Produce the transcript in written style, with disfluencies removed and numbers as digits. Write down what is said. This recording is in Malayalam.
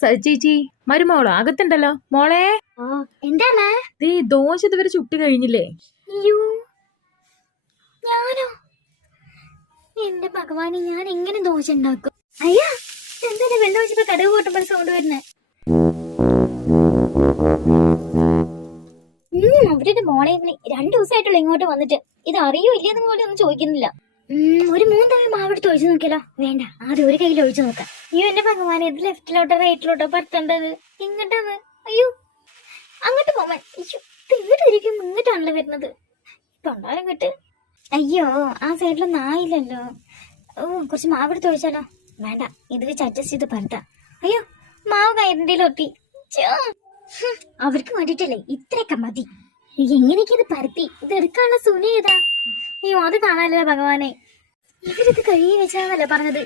ചേച്ചി മരുമോളോ അകത്തുണ്ടല്ലോ മോളെ. എന്താണ് ദോശ ഇതുവരെ ചുട്ട് കഴിഞ്ഞില്ലേ? അയ്യോ ഞാനോ? എന്റെ ഭഗവാനെ, ഞാൻ എങ്ങനെ ദോശ ഉണ്ടാക്കും? അയ്യാ, എന്താ വെള്ളം ഒഴിച്ചപ്പോ കടുക് പൊട്ടുമ്പോൾ സൗണ്ട് വരുന്നേ? അവരുടെ മോളെ 2 ദിവസമായിട്ടുള്ള ഇങ്ങോട്ട് വന്നിട്ട് ഇത് അറിയോ ഇല്ലെന്ന് പോലെ ഒന്നും ചോദിക്കുന്നില്ല. ഒരു 3 തവണ മാവെടുത്ത് ഒഴിച്ചു നോക്കിയാലോ? വേണ്ട, ആദ്യം ഒരു കയ്യിൽ ഒഴിച്ചു നോക്കാം. അയ്യോ എന്റെ ഭഗവാനെ, ഇത് ലെഫ്റ്റിലോട്ടോ റൈറ്റിലോട്ടോ പരത്തേണ്ടത്? ഇങ്ങോട്ടാണ്. അയ്യോ അങ്ങോട്ട് പോവാൻ. ഇങ്ങോട്ടായിരിക്കും, ഇങ്ങോട്ടാണല്ലോ വരുന്നത്. തൊണ്ടാലും ഇങ്ങോട്ട്. അയ്യോ ആ സൈഡിലൊന്നും ആയില്ലല്ലോ. കുറച്ച് മാവെടുത്ത് ഒഴിച്ചാലോ? വേണ്ട, ഇത് വെച്ച് അഡ്ജസ്റ്റ് ചെയ്ത് പരത്താം. അയ്യോ മാവ് കയറിൻ്റെയിലൊട്ടി. അവർക്ക് വേണ്ടിട്ടല്ലേ ഇത്രയൊക്കെ മതി. എങ്ങനെയൊക്കെ ഇത് പരത്തി ഇത് എടുക്കാനുള്ള സുന ഏതാ? അയ്യോ അത് കാണാനല്ലോ ഭഗവാനെ. ഇവരിത് കഴുകി വെച്ചാന്നല്ലേ പറഞ്ഞത്.